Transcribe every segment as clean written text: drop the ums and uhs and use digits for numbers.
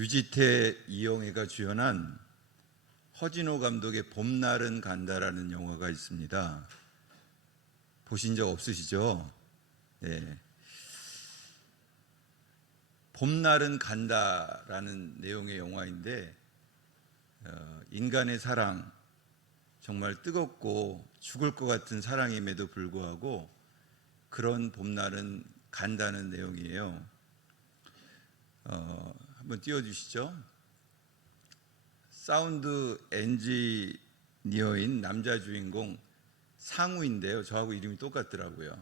유지태, 이영애가 주연한 허진호 감독의 봄날은 간다라는 영화가 있습니다. 보신 적 없으시죠? 네. 봄날은 간다라는 내용의 영화인데 인간의 사랑, 정말 뜨겁고 죽을 것 같은 사랑임에도 불구하고 그런 봄날은 간다는 내용이에요. 한번 띄워주시죠. 사운드 엔지니어인 남자 주인공 상우인데요. 저하고 이름이 똑같더라고요.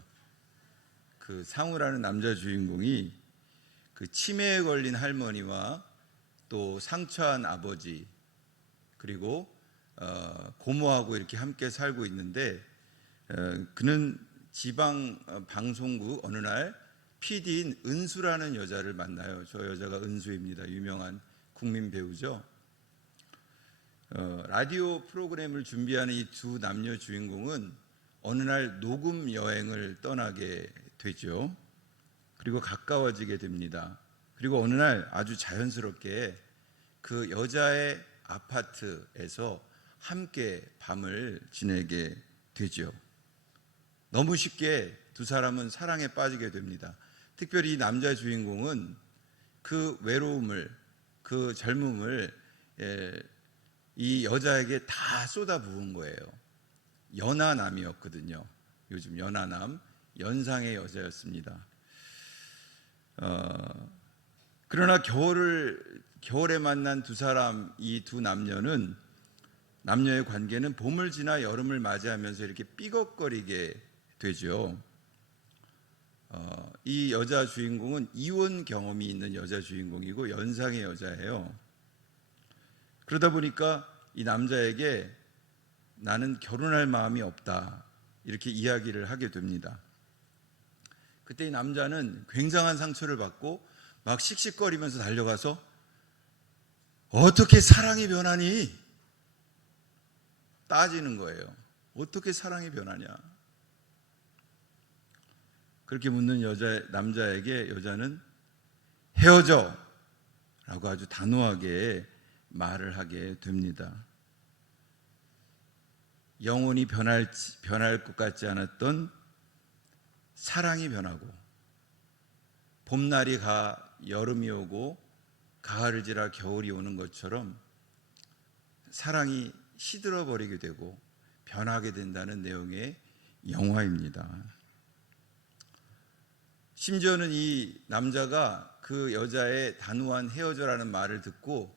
그 상우라는 남자 주인공이 그 치매에 걸린 할머니와 또 상처한 아버지 그리고 고모하고 이렇게 함께 살고 있는데 그는 지방 방송국 어느 날 PD인 은수라는 여자를 만나요. 저 여자가 은수입니다. 유명한 국민 배우죠. 라디오 프로그램을 준비하는 이 두 남녀 주인공은 어느 날 녹음 여행을 떠나게 되죠. 그리고 가까워지게 됩니다. 그리고 어느 날 아주 자연스럽게 그 여자의 아파트에서 함께 밤을 지내게 되죠. 너무 쉽게 두 사람은 사랑에 빠지게 됩니다. 특별히 이 남자 주인공은 그 외로움을, 그 젊음을 이 여자에게 다 쏟아부은 거예요. 연하남이었거든요. 요즘 연하남, 연상의 여자였습니다. 그러나 겨울에 만난 두 사람, 이 두 남녀는 남녀의 관계는 봄을 지나 여름을 맞이하면서 이렇게 삐걱거리게 되죠. 이 여자 주인공은 이혼 경험이 있는 여자 주인공이고 연상의 여자예요. 그러다 보니까 이 남자에게 나는 결혼할 마음이 없다 이렇게 이야기를 하게 됩니다. 그때 이 남자는 굉장한 상처를 받고 막 씩씩거리면서 달려가서 어떻게 사랑이 변하니? 따지는 거예요. 어떻게 사랑이 변하냐? 그렇게 묻는 남자에게 여자는 헤어져 라고 아주 단호하게 말을 하게 됩니다. 영원히 변할 것 같지 않았던 사랑이 변하고 봄날이 가 여름이 오고 가을을 지나 겨울이 오는 것처럼 사랑이 시들어버리게 되고 변하게 된다는 내용의 영화입니다. 심지어는 이 남자가 그 여자의 단호한 헤어져라는 말을 듣고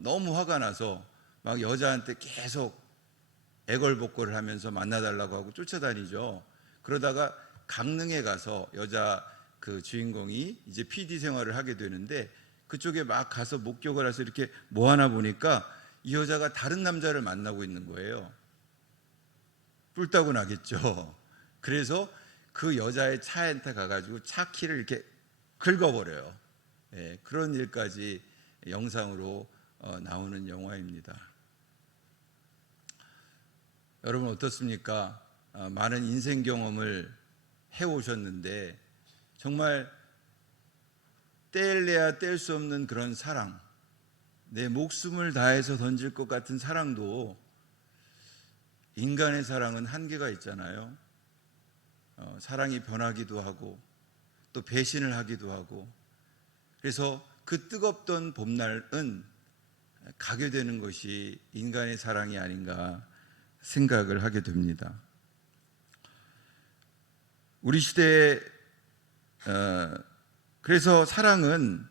너무 화가 나서 막 여자한테 계속 애걸복걸을 하면서 만나달라고 하고 쫓아다니죠. 그러다가 강릉에 가서 여자 그 주인공이 이제 PD 생활을 하게 되는데 그쪽에 막 가서 목격을 해서 이렇게 뭐 하나 보니까 이 여자가 다른 남자를 만나고 있는 거예요. 뿔따고 나겠죠. 그래서 그 여자의 차한테 가가지고 차 키를 이렇게 긁어버려요. 그런 일까지 영상으로 나오는 영화입니다. 여러분 어떻습니까? 많은 인생 경험을 해오셨는데 정말 뗄래야 뗄 수 없는 그런 사랑, 내 목숨을 다해서 던질 것 같은 사랑도 인간의 사랑은 한계가 있잖아요. 사랑이 변하기도 하고 또 배신을 하기도 하고 그래서 그 뜨겁던 봄날은 가게 되는 것이 인간의 사랑이 아닌가 생각을 하게 됩니다. 우리 시대에 그래서 사랑은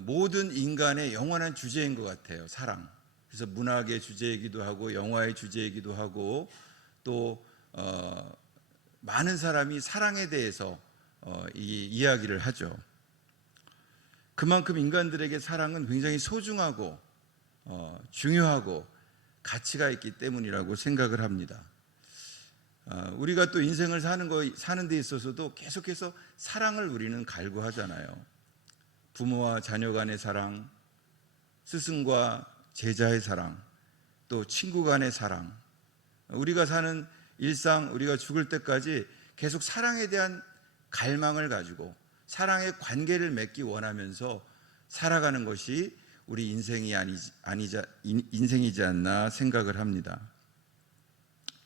모든 인간의 영원한 주제인 것 같아요. 사랑. 그래서 문학의 주제이기도 하고 영화의 주제이기도 하고 또 많은 사람이 사랑에 대해서 이 이야기를 하죠. 그만큼 인간들에게 사랑은 굉장히 소중하고 중요하고 가치가 있기 때문이라고 생각을 합니다. 우리가 또 인생을 사는 데 있어서도 계속해서 사랑을 우리는 갈구하잖아요. 부모와 자녀 간의 사랑, 스승과 제자의 사랑, 또 친구 간의 사랑. 우리가 사는 일상, 우리가 죽을 때까지 계속 사랑에 대한 갈망을 가지고 사랑의 관계를 맺기 원하면서 살아가는 것이 우리 인생이지 않나 생각을 합니다.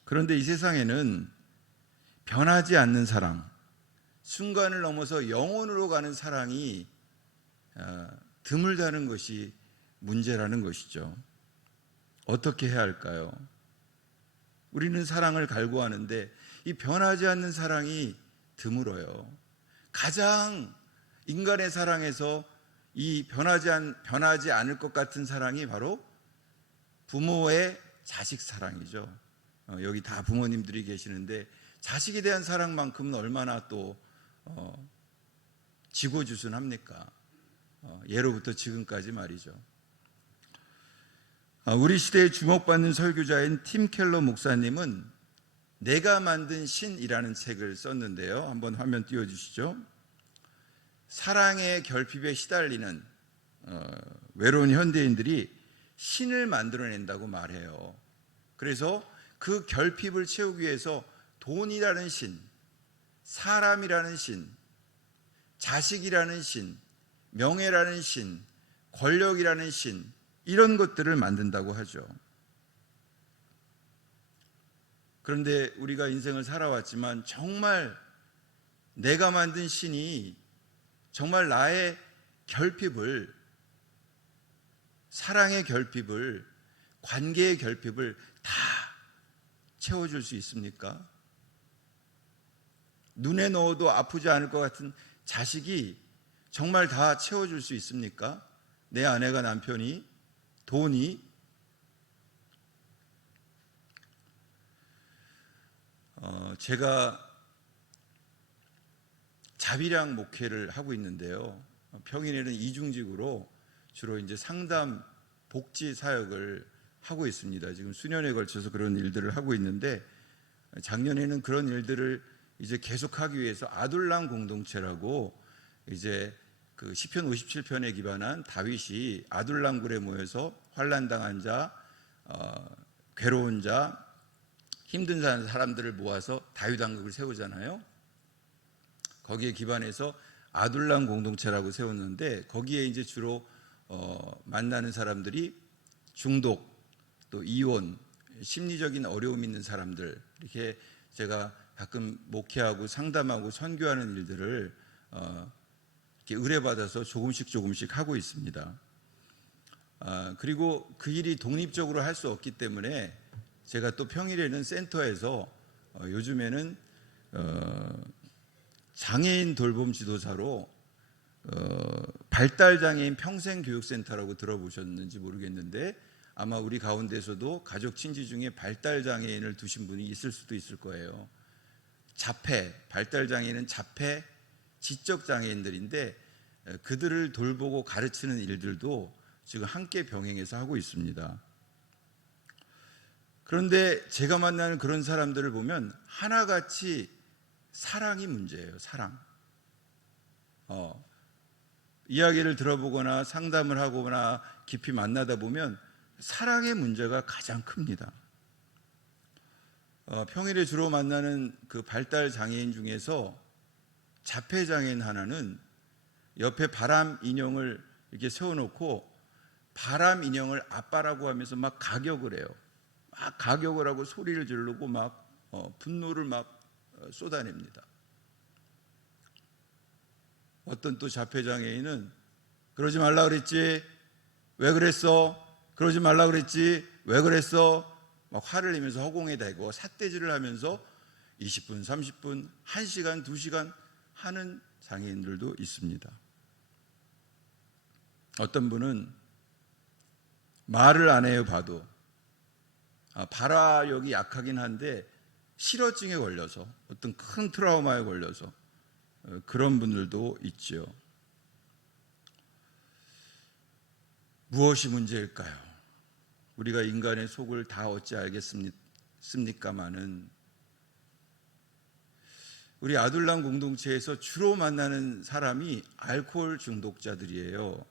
그런데 이 세상에는 변하지 않는 사랑, 순간을 넘어서 영혼으로 가는 사랑이 드물다는 것이 문제라는 것이죠. 어떻게 해야 할까요? 우리는 사랑을 갈구하는데 이 변하지 않는 사랑이 드물어요. 가장 인간의 사랑에서 이 변하지 않을 것 같은 사랑이 바로 부모의 자식 사랑이죠. 여기 다 부모님들이 계시는데 자식에 대한 사랑만큼은 얼마나 또 지고지순합니까? 예로부터 지금까지 말이죠. 우리 시대에 주목받는 설교자인 팀 켈러 목사님은 내가 만든 신이라는 책을 썼는데요. 한번 화면 띄워주시죠. 사랑의 결핍에 시달리는 외로운 현대인들이 신을 만들어낸다고 말해요. 그래서 그 결핍을 채우기 위해서 돈이라는 신, 사람이라는 신, 자식이라는 신, 명예라는 신, 권력이라는 신, 이런 것들을 만든다고 하죠. 그런데 우리가 인생을 살아왔지만 정말 내가 만든 신이 정말 나의 결핍을, 사랑의 결핍을, 관계의 결핍을 다 채워줄 수 있습니까? 눈에 넣어도 아프지 않을 것 같은 자식이 정말 다 채워줄 수 있습니까? 내 아내가, 남편이, 돈이. 제가 자비랑 목회를 하고 있는데요. 평일에는 이중직으로 주로 이제 상담, 복지 사역을 하고 있습니다. 지금 수년에 걸쳐서 그런 일들을 하고 있는데 작년에는 그런 일들을 이제 계속하기 위해서 아둘람 공동체라고 이제 그 시편 57편에 기반한 다윗이 아둘람굴에 모여서 환난당한 자, 괴로운 자, 힘든 사람들을 모아서 다윗왕국을 세우잖아요. 거기에 기반해서 아둘람 공동체라고 세웠는데 거기에 이제 주로 만나는 사람들이 중독, 또 이혼, 심리적인 어려움 있는 사람들, 이렇게 제가 가끔 목회하고 상담하고 선교하는 일들을 이렇게 의뢰받아서 조금씩 하고 있습니다. 그리고 그 일이 독립적으로 할 수 없기 때문에 제가 또 평일에는 센터에서 요즘에는 장애인 돌봄 지도사로 발달장애인 평생교육센터라고 들어보셨는지 모르겠는데 아마 우리 가운데서도 가족 친지 중에 발달장애인을 두신 분이 있을 수도 있을 거예요. 자폐, 발달장애인은 자폐, 지적장애인들인데 그들을 돌보고 가르치는 일들도 지금 함께 병행해서 하고 있습니다. 그런데 제가 만나는 그런 사람들을 보면 하나같이 사랑이 문제예요. 사랑. 이야기를 들어보거나 상담을 하거나 깊이 만나다 보면 사랑의 문제가 가장 큽니다. 평일에 주로 만나는 그 발달 장애인 중에서 자폐 장애인 하나는 옆에 바람 인형을 이렇게 세워놓고 바람 인형을 아빠라고 하면서 막 가격을 해요. 막 가격을 하고 소리를 지르고 막 분노를 막 쏟아냅니다. 어떤 또 자폐장애인은 그러지 말라 그랬지? 왜 그랬어? 그러지 말라 그랬지? 왜 그랬어? 막 화를 내면서 허공에 대고 삿대질을 하면서 20분, 30분, 1시간, 2시간 하는 장애인들도 있습니다. 어떤 분은 말을 안 해요. 봐도 발화력이 약하긴 한데 실어증에 걸려서 어떤 큰 트라우마에 걸려서 그런 분들도 있죠. 무엇이 문제일까요? 우리가 인간의 속을 다 어찌 알겠습니까마는 우리 아둘람 공동체에서 주로 만나는 사람이 알코올 중독자들이에요.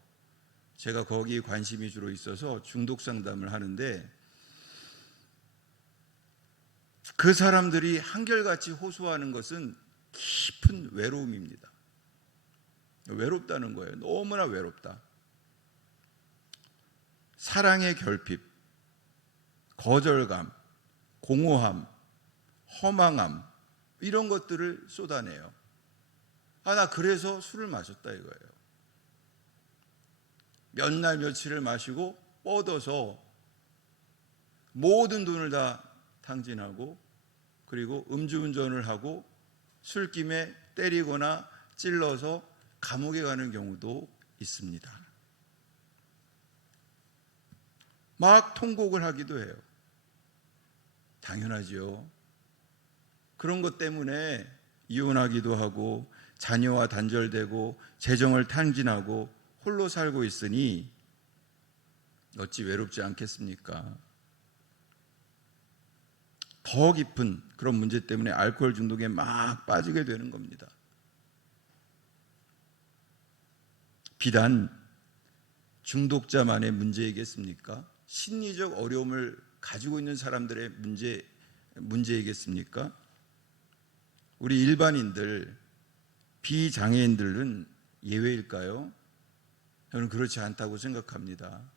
제가 거기에 관심이 주로 있어서 중독 상담을 하는데 그 사람들이 한결같이 호소하는 것은 깊은 외로움입니다. 외롭다는 거예요. 너무나 외롭다. 사랑의 결핍, 거절감, 공허함, 허망함 이런 것들을 쏟아내요. 나 그래서 술을 마셨다 이거예요. 몇 날 며칠을 마시고 뻗어서 모든 돈을 다 탕진하고 그리고 음주운전을 하고 술김에 때리거나 찔러서 감옥에 가는 경우도 있습니다. 막 통곡을 하기도 해요. 당연하지요. 그런 것 때문에 이혼하기도 하고 자녀와 단절되고 재정을 탕진하고 홀로 살고 있으니 어찌 외롭지 않겠습니까? 더 깊은 그런 문제 때문에 알코올 중독에 막 빠지게 되는 겁니다. 비단 중독자만의 문제이겠습니까? 심리적 어려움을 가지고 있는 사람들의 문제이겠습니까? 우리 일반인들, 비장애인들은 예외일까요? 저는 그렇지 않다고 생각합니다.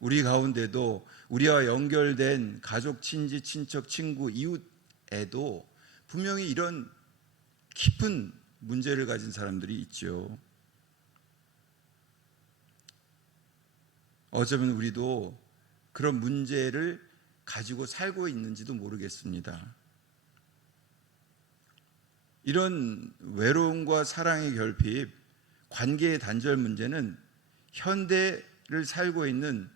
우리 가운데도 우리와 연결된 가족, 친지, 친척, 친구, 이웃에도 분명히 이런 깊은 문제를 가진 사람들이 있죠. 어쩌면 우리도 그런 문제를 가지고 살고 있는지도 모르겠습니다. 이런 외로움과 사랑의 결핍, 관계의 단절 문제는 현대를 살고 있는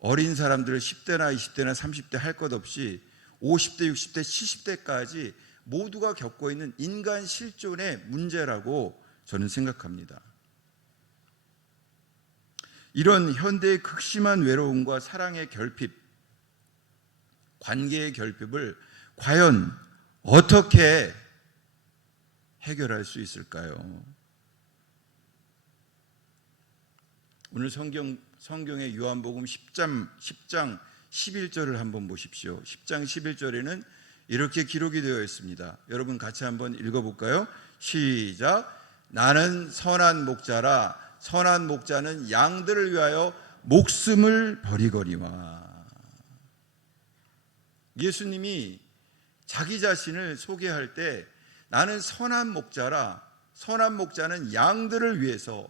어린 사람들 10대나 20대나 30대 할 것 없이 50대, 60대, 70대까지 모두가 겪고 있는 인간 실존의 문제라고 저는 생각합니다. 이런 현대의 극심한 외로움과 사랑의 결핍, 관계의 결핍을 과연 어떻게 해결할 수 있을까요? 오늘 성경의 요한복음 10장 11절을 한번 보십시오. 10장 11절에는 이렇게 기록이 되어 있습니다. 여러분 같이 한번 읽어볼까요? 시작. 나는 선한 목자라. 선한 목자는 양들을 위하여 목숨을 버리거니와. 예수님이 자기 자신을 소개할 때 나는 선한 목자라. 선한 목자는 양들을 위해서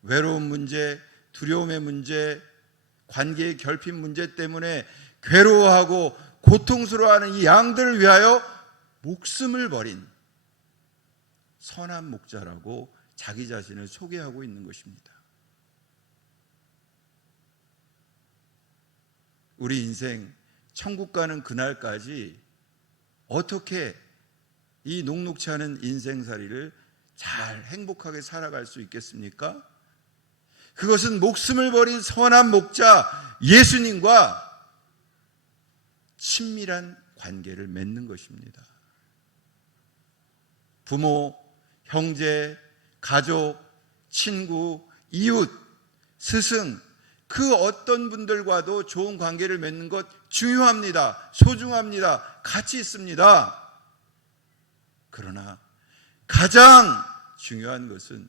외로운 문제, 두려움의 문제, 관계의 결핍 문제 때문에 괴로워하고 고통스러워하는 이 양들을 위하여 목숨을 버린 선한 목자라고 자기 자신을 소개하고 있는 것입니다. 우리 인생 천국 가는 그날까지 어떻게 이 녹록치 않은 인생살이를 잘 행복하게 살아갈 수 있겠습니까? 그것은 목숨을 버린 선한 목자 예수님과 친밀한 관계를 맺는 것입니다. 부모, 형제, 가족, 친구, 이웃, 스승, 그 어떤 분들과도 좋은 관계를 맺는 것 중요합니다. 소중합니다. 가치 있습니다. 그러나 가장 중요한 것은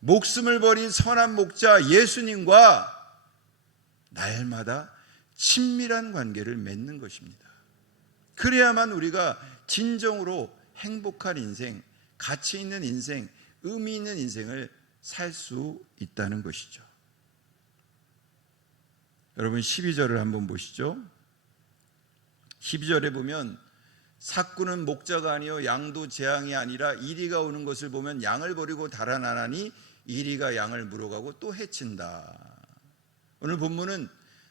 목숨을 버린 선한 목자 예수님과 날마다 친밀한 관계를 맺는 것입니다. 그래야만 우리가 진정으로 행복한 인생, 가치 있는 인생, 의미 있는 인생을 살 수 있다는 것이죠. 여러분 12절을 한번 보시죠. 12절에 보면 삭구는 목자가 아니요 양도 재앙이 아니라 이리가 오는 것을 보면 양을 버리고 달아나나니 이리가 양을 물어가고 또 해친다. 오늘 본문은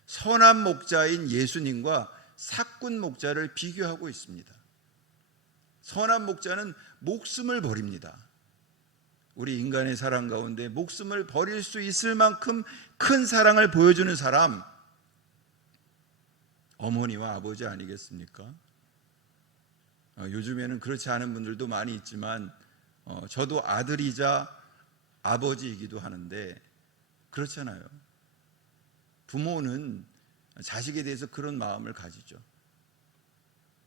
선한 목자인 예수님과 삭군 목자를 비교하고 있습니다. 선한 목자는 목숨을 버립니다. 우리 인간의 사랑 가운데 목숨을 버릴 수 있을 만큼 큰 사랑을 보여주는 사람, 어머니와 아버지 아니겠습니까? 요즘에는 그렇지 않은 분들도 많이 있지만 저도 아들이자 아버지이기도 하는데 그렇잖아요. 부모는 자식에 대해서 그런 마음을 가지죠.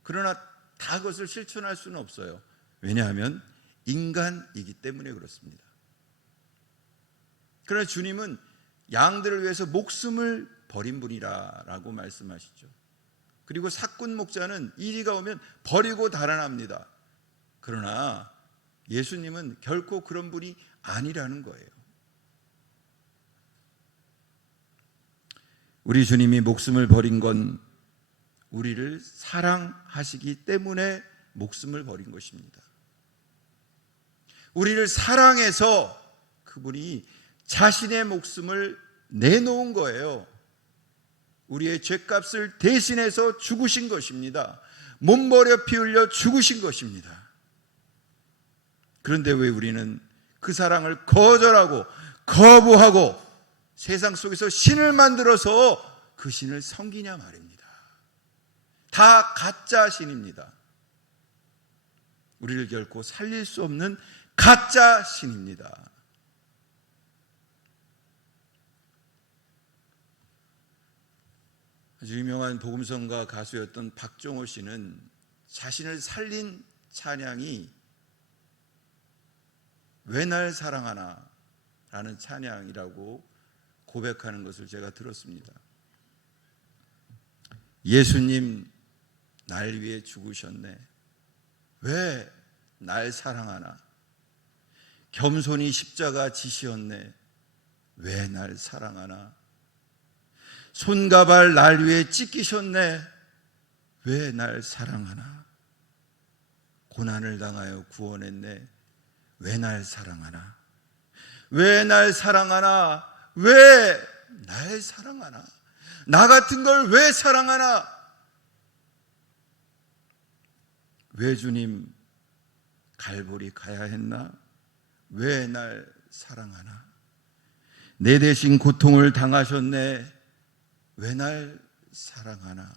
그러나 다 그것을 실천할 수는 없어요. 왜냐하면 인간이기 때문에 그렇습니다. 그러나 주님은 양들을 위해서 목숨을 버린 분이라고 말씀하시죠. 그리고 삭군 목자는 이리가 오면 버리고 달아납니다. 그러나 예수님은 결코 그런 분이 아니라는 거예요. 우리 주님이 목숨을 버린 건 우리를 사랑하시기 때문에 목숨을 버린 것입니다. 우리를 사랑해서 그분이 자신의 목숨을 내놓은 거예요. 우리의 죄값을 대신해서 죽으신 것입니다. 몸버려 피 흘려 죽으신 것입니다. 그런데 왜 우리는 그 사랑을 거절하고 거부하고 세상 속에서 신을 만들어서 그 신을 섬기냐 말입니다. 다 가짜 신입니다. 우리를 결코 살릴 수 없는 가짜 신입니다. 아주 유명한 복음성가 가수였던 박종호 씨는 자신을 살린 찬양이 왜 날 사랑하나 라는 찬양이라고 고백하는 것을 제가 들었습니다. 예수님 날 위해 죽으셨네. 왜 날 사랑하나. 겸손히 십자가 지시었네. 왜 날 사랑하나. 손과 발 날 위해 찢기셨네. 왜 날 사랑하나. 고난을 당하여 구원했네. 왜 날 사랑하나. 왜 날 사랑하나. 왜 날 사랑하나. 나 같은 걸 왜 사랑하나. 왜 주님 갈보리 가야 했나. 왜 날 사랑하나. 내 대신 고통을 당하셨네. 왜 날 사랑하나.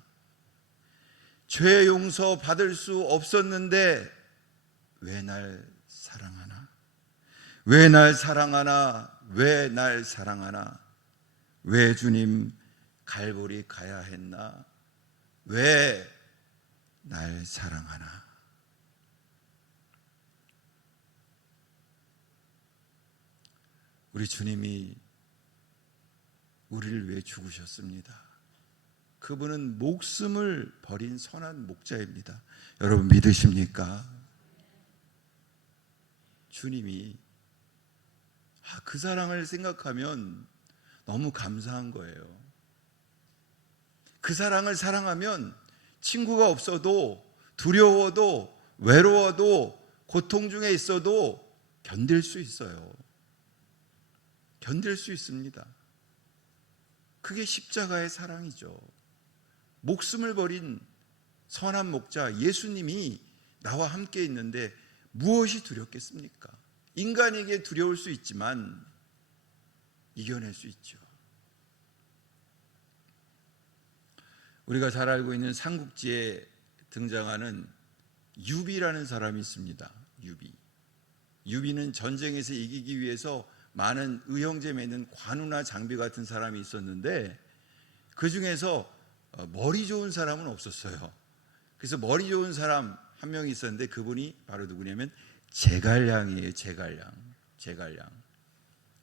죄 용서 받을 수 없었는데 왜 날 사랑하나. 왜 날 사랑하나. 왜 날 사랑하나. 왜 주님 갈보리 가야 했나. 왜 날 사랑하나. 우리 주님이 우리를 위해 죽으셨습니다. 그분은 목숨을 버린 선한 목자입니다. 여러분 믿으십니까? 주님이 그 사랑을 생각하면 너무 감사한 거예요. 그 사랑을 사랑하면 친구가 없어도 두려워도 외로워도 고통 중에 있어도 견딜 수 있어요. 견딜 수 있습니다. 그게 십자가의 사랑이죠. 목숨을 버린 선한 목자 예수님이 나와 함께 있는데 무엇이 두렵겠습니까? 인간에게 두려울 수 있지만 이겨낼 수 있죠. 우리가 잘 알고 있는 삼국지에 등장하는 유비라는 사람이 있습니다. 유비는 전쟁에서 이기기 위해서 많은 의형제 맺는 관우나 장비 같은 사람이 있었는데 그 중에서 머리 좋은 사람은 없었어요. 그래서 머리 좋은 사람 한 명이 있었는데 그분이 바로 누구냐면 제갈량이에요. 제갈량.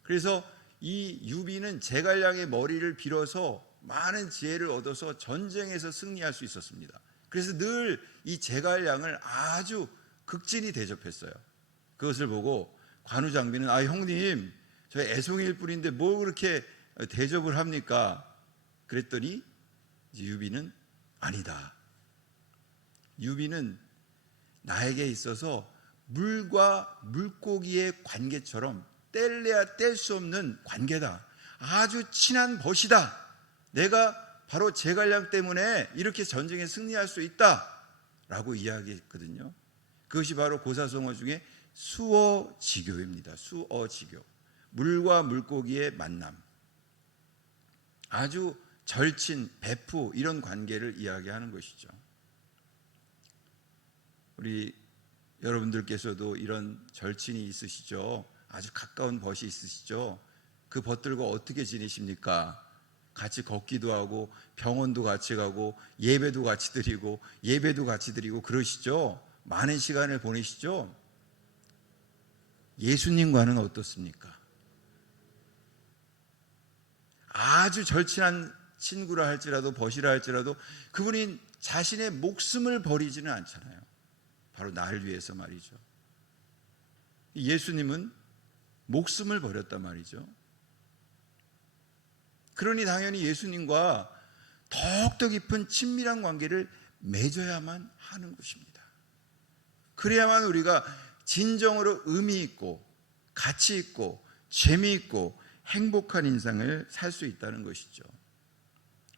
그래서 이 유비는 제갈량의 머리를 빌어서 많은 지혜를 얻어서 전쟁에서 승리할 수 있었습니다. 그래서 늘 이 제갈량을 아주 극진히 대접했어요. 그것을 보고 관우 장비는 형님 저 애송이일 뿐인데 뭘 그렇게 대접을 합니까? 그랬더니 이제 유비는 아니다. 유비는 나에게 있어서 물과 물고기의 관계처럼 뗄래야 뗄 수 없는 관계다. 아주 친한 벗이다. 내가 바로 제갈량 때문에 이렇게 전쟁에 승리할 수 있다 라고 이야기했거든요. 그것이 바로 고사성어 중에 수어지교입니다. 수어지교. 물과 물고기의 만남. 아주 절친, 베프 이런 관계를 이야기하는 것이죠. 우리 여러분들께서도 이런 절친이 있으시죠? 아주 가까운 벗이 있으시죠? 그 벗들과 어떻게 지내십니까? 같이 걷기도 하고 병원도 같이 가고 예배도 같이 드리고 그러시죠? 많은 시간을 보내시죠? 예수님과는 어떻습니까? 아주 절친한 친구라 할지라도 벗이라 할지라도 그분이 자신의 목숨을 버리지는 않잖아요. 바로 나를 위해서 말이죠. 예수님은 목숨을 버렸단 말이죠. 그러니 당연히 예수님과 더욱더 깊은 친밀한 관계를 맺어야만 하는 것입니다. 그래야만 우리가 진정으로 의미 있고 가치 있고 재미있고 행복한 인생을 살 수 있다는 것이죠.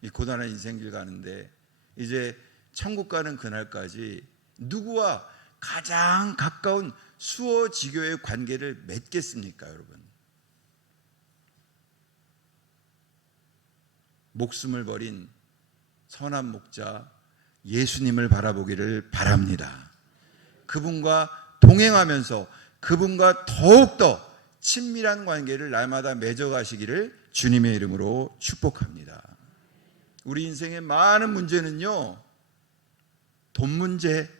이 고단한 인생길 가는데 이제 천국 가는 그날까지 누구와 가장 가까운 수어지교의 관계를 맺겠습니까, 여러분? 목숨을 버린 선한 목자 예수님을 바라보기를 바랍니다. 그분과 동행하면서 그분과 더욱더 친밀한 관계를 날마다 맺어가시기를 주님의 이름으로 축복합니다. 우리 인생의 많은 문제는요, 돈 문제이기도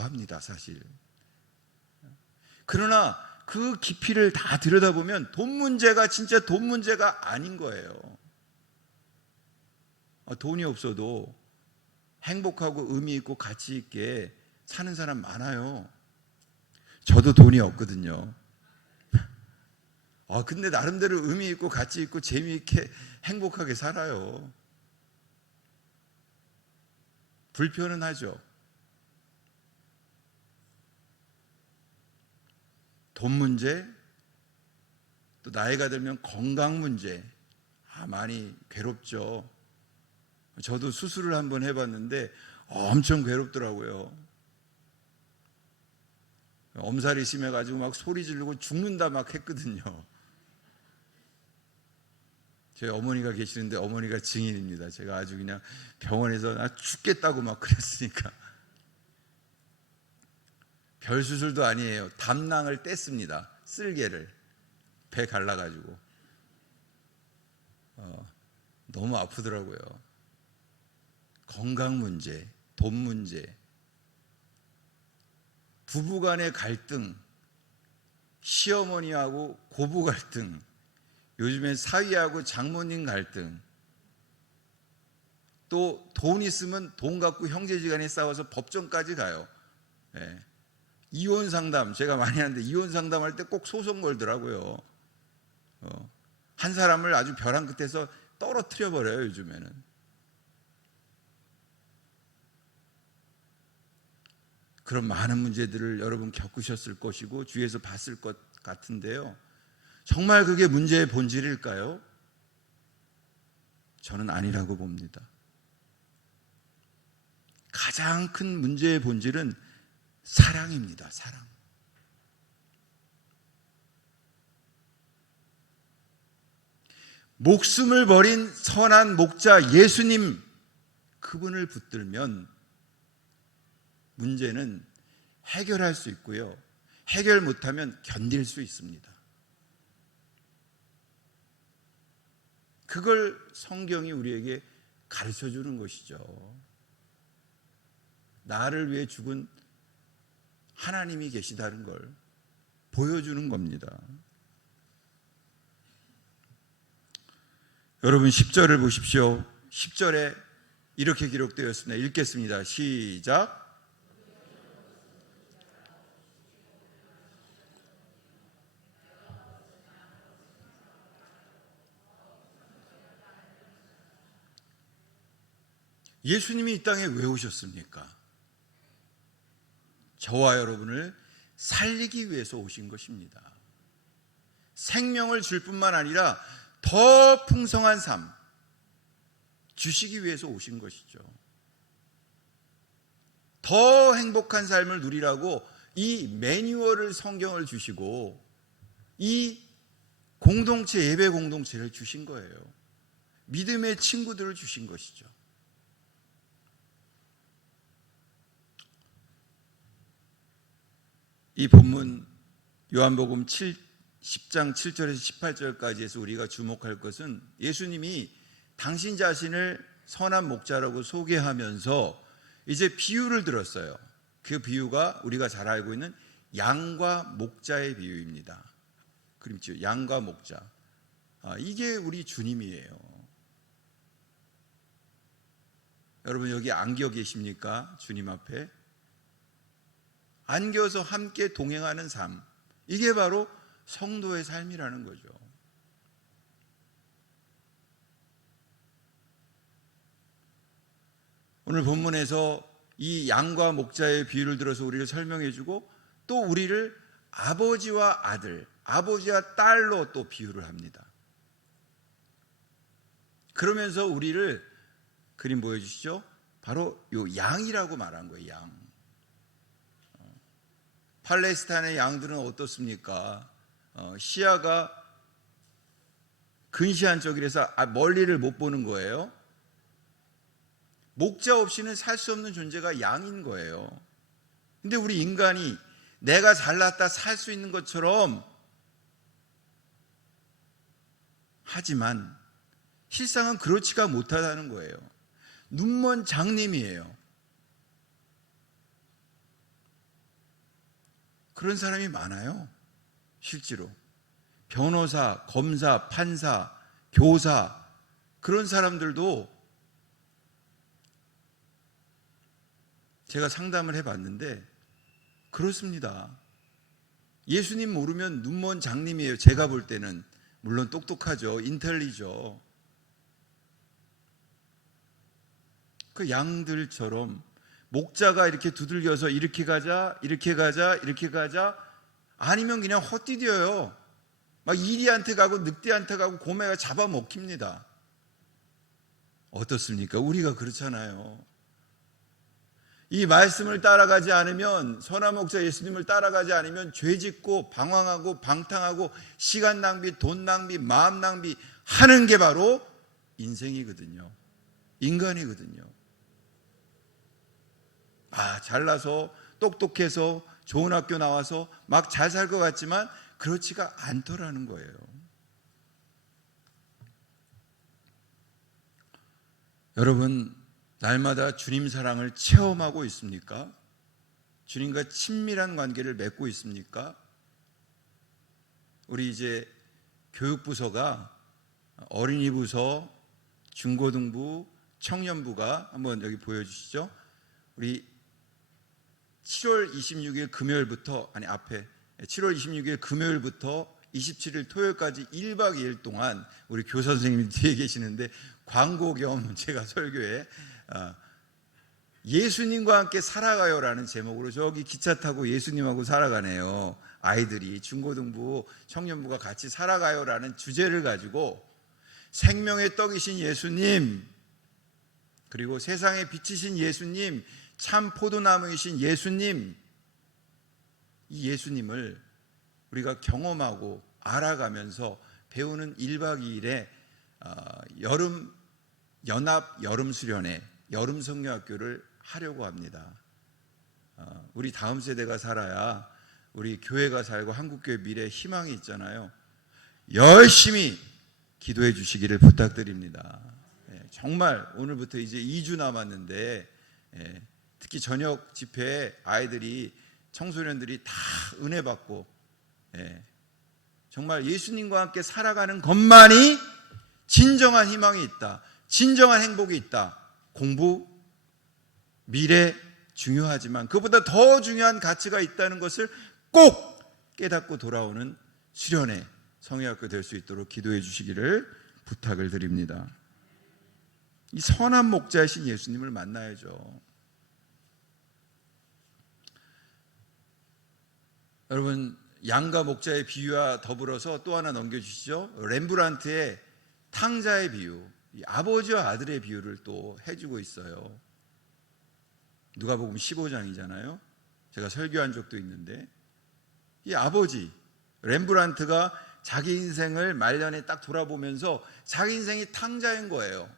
합니다, 사실. 그러나 그 깊이를 다 들여다보면 돈 문제가 진짜 돈 문제가 아닌 거예요. 돈이 없어도 행복하고 의미 있고 가치 있게 사는 사람 많아요. 저도 돈이 없거든요. 근데 나름대로 의미 있고 가치 있고 재미있게 행복하게 살아요. 불편은 하죠. 돈 문제, 또 나이가 들면 건강 문제, 많이 괴롭죠. 저도 수술을 한번 해봤는데 엄청 괴롭더라고요. 엄살이 심해가지고 막 소리 지르고 죽는다 막 했거든요. 저희 어머니가 계시는데 어머니가 증인입니다. 제가 아주 그냥 병원에서 나 죽겠다고 막 그랬으니까. 별 수술도 아니에요. 담낭을 뗐습니다. 쓸개를 배 갈라가지고. 너무 아프더라고요. 건강 문제, 돈 문제, 부부간의 갈등, 시어머니하고 고부 갈등, 요즘엔 사위하고 장모님 갈등, 또 돈 있으면 돈 갖고 형제지간에 싸워서 법정까지 가요. 네. 이혼 상담 제가 많이 하는데 이혼 상담할 때 꼭 소송 걸더라고요. 한 사람을 아주 벼랑 끝에서 떨어뜨려 버려요, 요즘에는. 그런 많은 문제들을 여러분 겪으셨을 것이고 주위에서 봤을 것 같은데요. 정말 그게 문제의 본질일까요? 저는 아니라고 봅니다. 가장 큰 문제의 본질은 사랑입니다. 사랑. 목숨을 버린 선한 목자 예수님, 그분을 붙들면 문제는 해결할 수 있고요. 해결 못하면 견딜 수 있습니다. 그걸 성경이 우리에게 가르쳐 주는 것이죠. 나를 위해 죽은 하나님이 계시다는 걸 보여주는 겁니다. 여러분 10절을 보십시오. 10절에 이렇게 기록되었습니다. 읽겠습니다. 시작. 예수님이 이 땅에 왜 오셨습니까? 저와 여러분을 살리기 위해서 오신 것입니다. 생명을 줄 뿐만 아니라 더 풍성한 삶 주시기 위해서 오신 것이죠. 더 행복한 삶을 누리라고 이 매뉴얼을 성경을 주시고 이 공동체, 예배 공동체를 주신 거예요. 믿음의 친구들을 주신 것이죠. 이 본문 요한복음 10장 7절에서 18절까지 해서 우리가 주목할 것은 예수님이 당신 자신을 선한 목자라고 소개하면서 이제 비유를 들었어요. 그 비유가 우리가 잘 알고 있는 양과 목자의 비유입니다. 그림죠. 양과 목자. 이게 우리 주님이에요. 여러분 여기 안겨 계십니까? 주님 앞에 안겨서 함께 동행하는 삶, 이게 바로 성도의 삶이라는 거죠. 오늘 본문에서 이 양과 목자의 비유를 들어서 우리를 설명해 주고 또 우리를 아버지와 아들, 아버지와 딸로 또 비유를 합니다. 그러면서 우리를 그림 보여주시죠. 바로 요 양이라고 말한 거예요. 양. 팔레스타인의 양들은 어떻습니까? 시야가 근시한 쪽이라서 멀리를 못 보는 거예요. 목자 없이는 살 수 없는 존재가 양인 거예요. 근데 우리 인간이 내가 잘났다 살 수 있는 것처럼 하지만 실상은 그렇지가 못하다는 거예요. 눈먼 장님이에요. 그런 사람이 많아요. 실제로 변호사, 검사, 판사, 교사, 그런 사람들도 제가 상담을 해봤는데 그렇습니다. 예수님 모르면 눈먼 장님이에요. 제가 볼 때는. 물론 똑똑하죠. 인텔리죠. 그 양들처럼 목자가 이렇게 두들겨서 이렇게 가자, 이렇게 가자, 이렇게 가자, 아니면 그냥 헛디뎌요. 막 이리한테 가고 늑대한테 가고 고매가 잡아먹힙니다. 어떻습니까? 우리가 그렇잖아요. 이 말씀을 따라가지 않으면, 선한 목자 예수님을 따라가지 않으면 죄짓고 방황하고 방탕하고 시간 낭비, 돈 낭비, 마음 낭비 하는 게 바로 인생이거든요. 인간이거든요. 잘나서 똑똑해서 좋은 학교 나와서 막 잘 살 것 같지만 그렇지가 않더라는 거예요. 여러분, 날마다 주님 사랑을 체험하고 있습니까? 주님과 친밀한 관계를 맺고 있습니까? 우리 이제 교육부서가 어린이 부서, 중고등부, 청년부가 한번 여기 보여주시죠. 우리 7월 26일 금요일부터 7월 26일 금요일부터 27일 토요일까지 1박 2일 동안 우리 교사 선생님이 뒤에 계시는데 광고 겸 제가 설교에 예수님과 함께 살아가요라는 제목으로 저기 기차 타고 예수님하고 살아가네요. 아이들이 중고등부, 청년부가 같이 살아가요라는 주제를 가지고 생명의 떡이신 예수님, 그리고 세상의 빛이신 예수님, 참 포도나무이신 예수님, 이 예수님을 우리가 경험하고 알아가면서 배우는 1박 2일의 연합 여름 수련회, 여름 성경학교를 하려고 합니다. 우리 다음 세대가 살아야 우리 교회가 살고 한국교회 미래에 희망이 있잖아요. 열심히 기도해 주시기를 부탁드립니다. 정말 오늘부터 이제 2주 남았는데 특히 저녁 집회에 아이들이, 청소년들이 다 은혜 받고 정말 예수님과 함께 살아가는 것만이 진정한 희망이 있다, 진정한 행복이 있다. 공부, 미래 중요하지만 그보다 더 중요한 가치가 있다는 것을 꼭 깨닫고 돌아오는 수련회, 성회학교 될 수 있도록 기도해 주시기를 부탁을 드립니다. 이 선한 목자이신 예수님을 만나야죠. 여러분, 양과 목자의 비유와 더불어서 또 하나 넘겨주시죠. 렘브란트의 탕자의 비유, 이 아버지와 아들의 비유를 또 해주고 있어요. 누가복음 15장이잖아요. 제가 설교한 적도 있는데 이 아버지 렘브란트가 자기 인생을 말년에 딱 돌아보면서 자기 인생이 탕자인 거예요.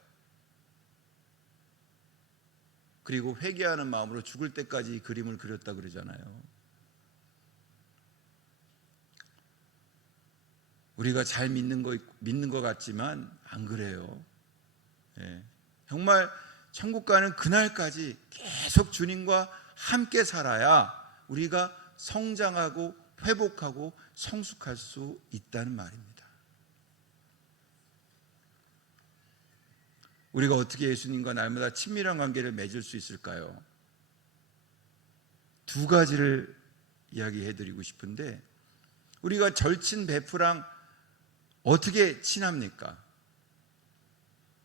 그리고 회개하는 마음으로 죽을 때까지 이 그림을 그렸다 그러잖아요. 우리가 잘 믿는 것 같지만 안 그래요. 정말 천국 가는 그날까지 계속 주님과 함께 살아야 우리가 성장하고 회복하고 성숙할 수 있다는 말입니다. 우리가 어떻게 예수님과 날마다 친밀한 관계를 맺을 수 있을까요? 두 가지를 이야기해드리고 싶은데, 우리가 절친 베프랑 어떻게 친합니까?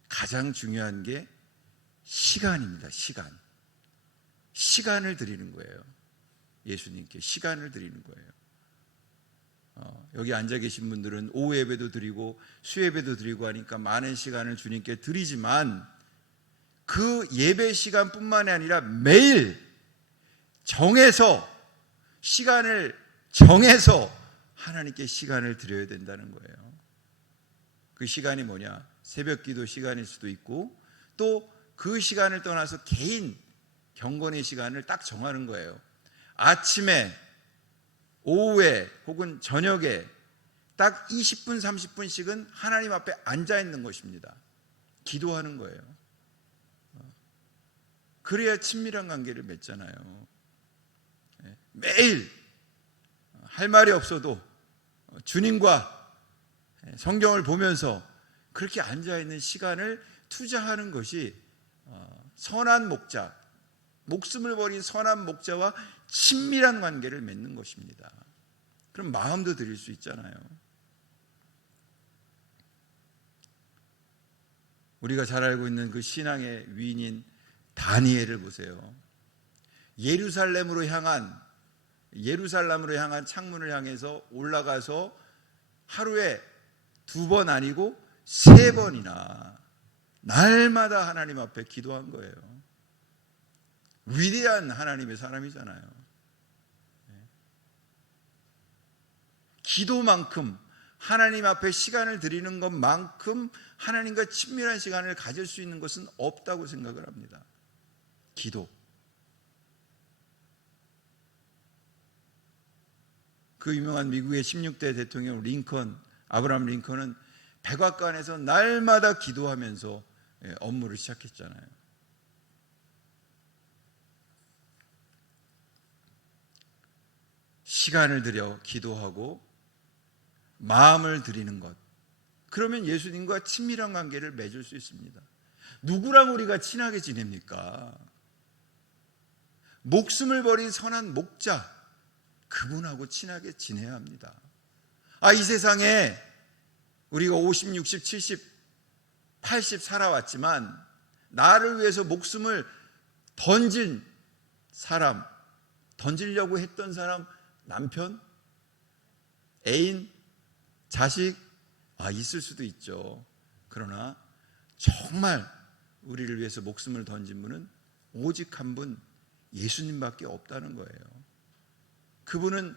가장 중요한 게 시간입니다. 시간을 드리는 거예요. 예수님께 시간을 드리는 거예요. 여기 앉아 계신 분들은 오후 예배도 드리고 수예배도 드리고 하니까 많은 시간을 주님께 드리지만, 그 예배 시간뿐만이 아니라 매일 시간을 정해서 하나님께 시간을 드려야 된다는 거예요. 그 시간이 뭐냐? 새벽 기도 시간일 수도 있고, 또 그 시간을 떠나서 개인 경건의 시간을 딱 정하는 거예요. 아침에, 오후에 혹은 저녁에 딱 20분, 30분씩은 하나님 앞에 앉아 있는 것입니다. 기도하는 거예요. 그래야 친밀한 관계를 맺잖아요. 매일 할 말이 없어도 주님과 성경을 보면서 그렇게 앉아있는 시간을 투자하는 것이 선한 목자, 목숨을 버린 선한 목자와 친밀한 관계를 맺는 것입니다. 그럼 마음도 드릴 수 있잖아요. 우리가 잘 알고 있는 그 신앙의 위인인 다니엘을 보세요. 예루살렘으로 향한 창문을 향해서 올라가서 하루에 2번 아니고 3번이나 날마다 하나님 앞에 기도한 거예요. 위대한 하나님의 사람이잖아요. 기도만큼, 하나님 앞에 시간을 드리는 것만큼 하나님과 친밀한 시간을 가질 수 있는 것은 없다고 생각을 합니다. 기도. 그 유명한 미국의 16대 대통령 아브라함 링컨은 백악관에서 날마다 기도하면서 업무를 시작했잖아요. 시간을 들여 기도하고 마음을 드리는 것, 그러면 예수님과 친밀한 관계를 맺을 수 있습니다. 누구랑 우리가 친하게 지냅니까? 목숨을 버린 선한 목자, 그분하고 친하게 지내야 합니다. 이 세상에 우리가 50, 60, 70, 80 살아왔지만 나를 위해서 목숨을 던진 사람, 던지려고 했던 사람, 남편, 애인, 자식, 있을 수도 있죠. 그러나 정말 우리를 위해서 목숨을 던진 분은 오직 한 분, 예수님밖에 없다는 거예요. 그분은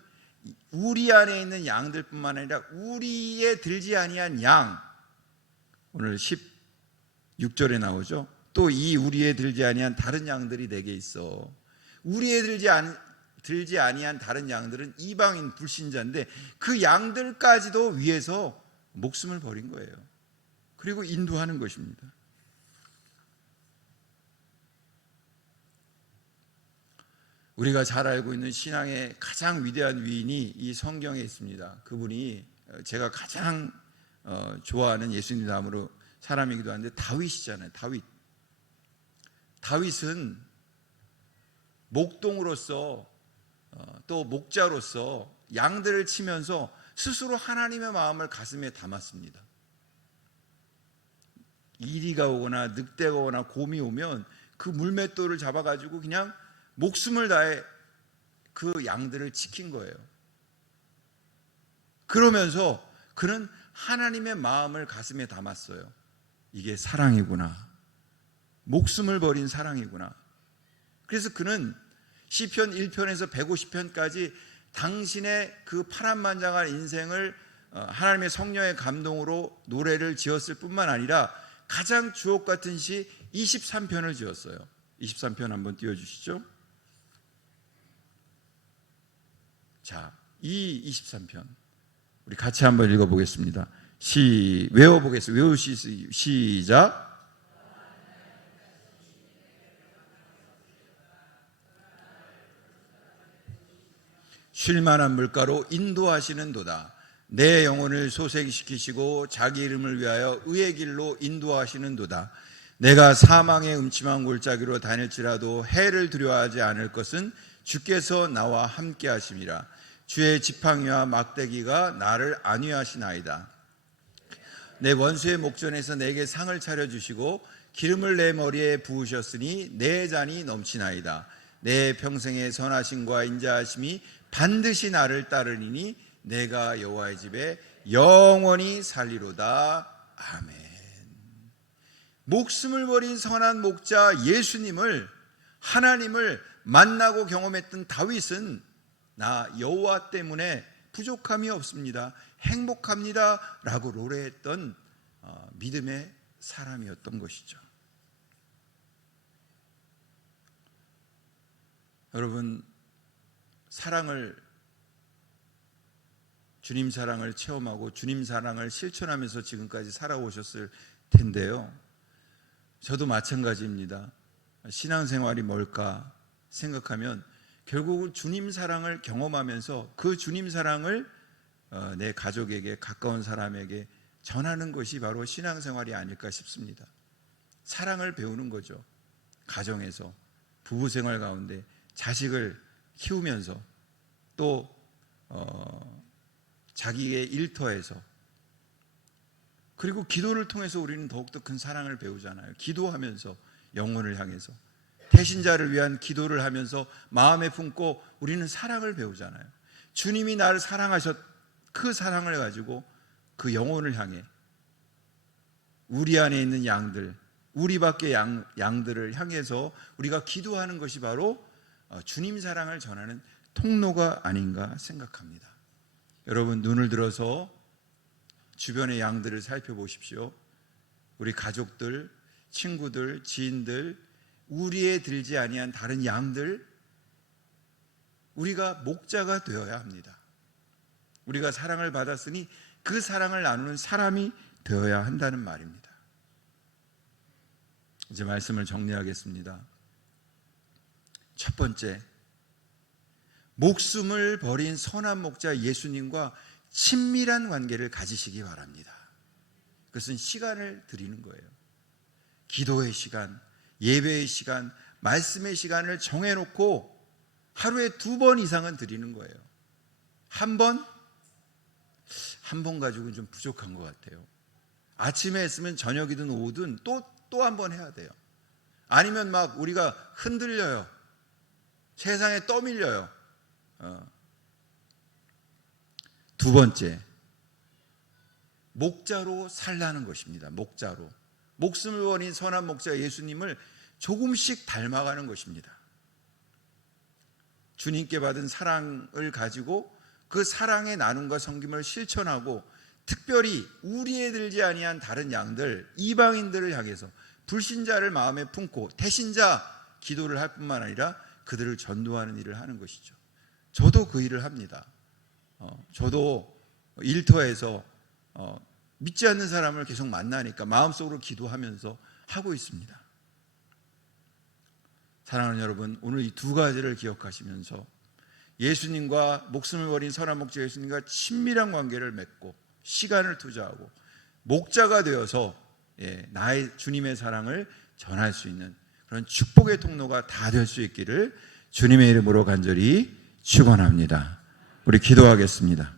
우리 안에 있는 양들뿐만 아니라 우리의 들지 아니한 양, 오늘 16절에 나오죠. 또 이 우리의 들지 아니한 다른 양들이 내게 있어. 우리의 들지 아니한 다른 양들은 이방인 불신자인데 그 양들까지도 위해서 목숨을 버린 거예요. 그리고 인도하는 것입니다. 우리가 잘 알고 있는 신앙의 가장 위대한 위인이 이 성경에 있습니다. 그분이 제가 가장 좋아하는 예수님 다음으로 사람이기도 한데 다윗이잖아요. 다윗은 목동으로서 또 목자로서 양들을 치면서 스스로 하나님의 마음을 가슴에 담았습니다. 이리가 오거나 늑대가 오거나 곰이 오면 그 물맷돌을 잡아가지고 그냥 목숨을 다해 그 양들을 지킨 거예요. 그러면서 그는 하나님의 마음을 가슴에 담았어요. 이게 사랑이구나. 목숨을 버린 사랑이구나. 그래서 그는 시편 1편에서 150편까지 당신의 그 파란만장한 인생을 하나님의 성령의 감동으로 노래를 지었을 뿐만 아니라 가장 주옥 같은 시 23편을 지었어요. 23편 한번 띄워주시죠. 자, 이 23편 우리 같이 한번 읽어보겠습니다. 외워보겠습니다. 외우시 시작. 쉴만한 물가로 인도하시는도다. 내 영혼을 소생시키시고 자기 이름을 위하여 의의 길로 인도하시는도다. 내가 사망의 음침한 골짜기로 다닐지라도 해를 두려워하지 않을 것은 주께서 나와 함께 하심이라. 주의 지팡이와 막대기가 나를 안위하시나이다. 내 원수의 목전에서 내게 상을 차려주시고 기름을 내 머리에 부으셨으니 내 잔이 넘치나이다. 내 평생의 선하심과 인자하심이 반드시 나를 따르리니 내가 여호와의 집에 영원히 살리로다. 아멘. 목숨을 버린 선한 목자 예수님을, 하나님을 만나고 경험했던 다윗은 나 여호와 때문에 부족함이 없습니다, 행복합니다 라고 노래했던 믿음의 사람이었던 것이죠. 여러분, 주님 사랑을 체험하고 주님 사랑을 실천하면서 지금까지 살아오셨을 텐데요, 저도 마찬가지입니다. 신앙생활이 뭘까 생각하면 결국은 주님 사랑을 경험하면서 그 주님 사랑을 내 가족에게, 가까운 사람에게 전하는 것이 바로 신앙생활이 아닐까 싶습니다. 사랑을 배우는 거죠. 가정에서, 부부생활 가운데, 자식을 키우면서, 또 자기의 일터에서, 그리고 기도를 통해서 우리는 더욱더 큰 사랑을 배우잖아요. 기도하면서, 영혼을 향해서 태신자를 위한 기도를 하면서 마음에 품고 우리는 사랑을 배우잖아요. 주님이 나를 사랑하셨, 그 사랑을 가지고 그 영혼을 향해, 우리 안에 있는 양들, 우리 밖의 양들을 향해서 우리가 기도하는 것이 바로 주님 사랑을 전하는 통로가 아닌가 생각합니다. 여러분, 눈을 들어서 주변의 양들을 살펴보십시오. 우리 가족들, 친구들, 지인들, 우리에 들지 아니한 다른 양들, 우리가 목자가 되어야 합니다. 우리가 사랑을 받았으니 그 사랑을 나누는 사람이 되어야 한다는 말입니다. 이제 말씀을 정리하겠습니다. 첫 번째, 목숨을 버린 선한 목자 예수님과 친밀한 관계를 가지시기 바랍니다. 그것은 시간을 드리는 거예요. 기도의 시간, 예배의 시간, 말씀의 시간을 정해놓고 하루에 2번 이상은 드리는 거예요. 한 번 가지고는 좀 부족한 것 같아요. 아침에 했으면 저녁이든 오후든 또 한 번 해야 돼요. 아니면 막 우리가 흔들려요. 세상에 떠밀려요. 두 번째, 목자로 살라는 것입니다. 목자로. 목숨을 버린 선한 목자 예수님을 조금씩 닮아가는 것입니다. 주님께 받은 사랑을 가지고 그 사랑의 나눔과 섬김을 실천하고, 특별히 우리에 들지 아니한 다른 양들, 이방인들을 향해서 불신자를 마음에 품고 태신자 기도를 할 뿐만 아니라 그들을 전도하는 일을 하는 것이죠. 저도 그 일을 합니다. 저도 일터에서 믿지 않는 사람을 계속 만나니까 마음속으로 기도하면서 하고 있습니다. 사랑하는 여러분, 오늘 이 2가지를 기억하시면서 예수님과, 목숨을 버린 선한 목자 예수님과 친밀한 관계를 맺고 시간을 투자하고 목자가 되어서 나의 주님의 사랑을 전할 수 있는 그런 축복의 통로가 다 될 수 있기를 주님의 이름으로 간절히 축원합니다. 우리 기도하겠습니다.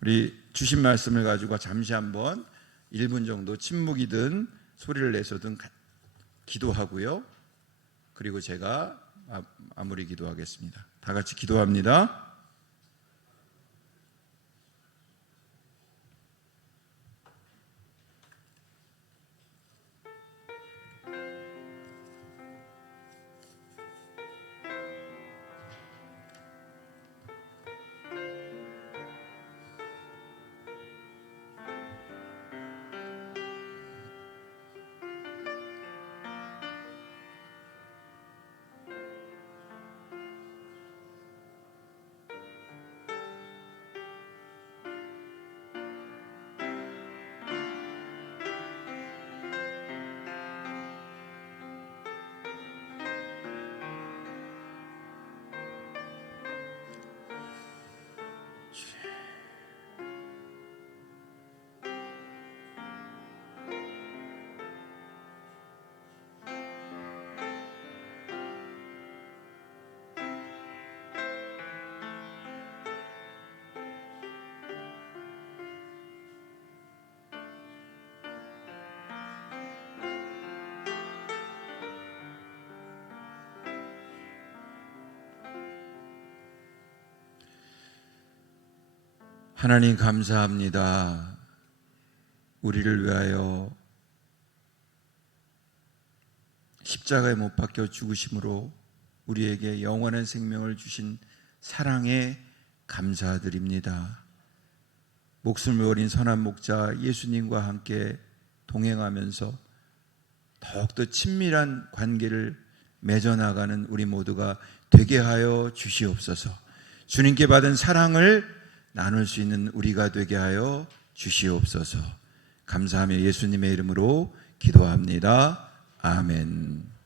우리 주신 말씀을 가지고 잠시 한번 1분 정도 침묵이든 소리를 내서든 기도하고요. 그리고 제가 마무리 기도하겠습니다. 다 같이 기도합니다. 하나님 감사합니다. 우리를 위하여 십자가에 못 박혀 죽으심으로 우리에게 영원한 생명을 주신 사랑에 감사드립니다. 목숨을 버린 선한 목자 예수님과 함께 동행하면서 더욱더 친밀한 관계를 맺어나가는 우리 모두가 되게 하여 주시옵소서. 주님께 받은 사랑을 나눌 수 있는 우리가 되게 하여 주시옵소서. 감사하며 예수님의 이름으로 기도합니다. 아멘.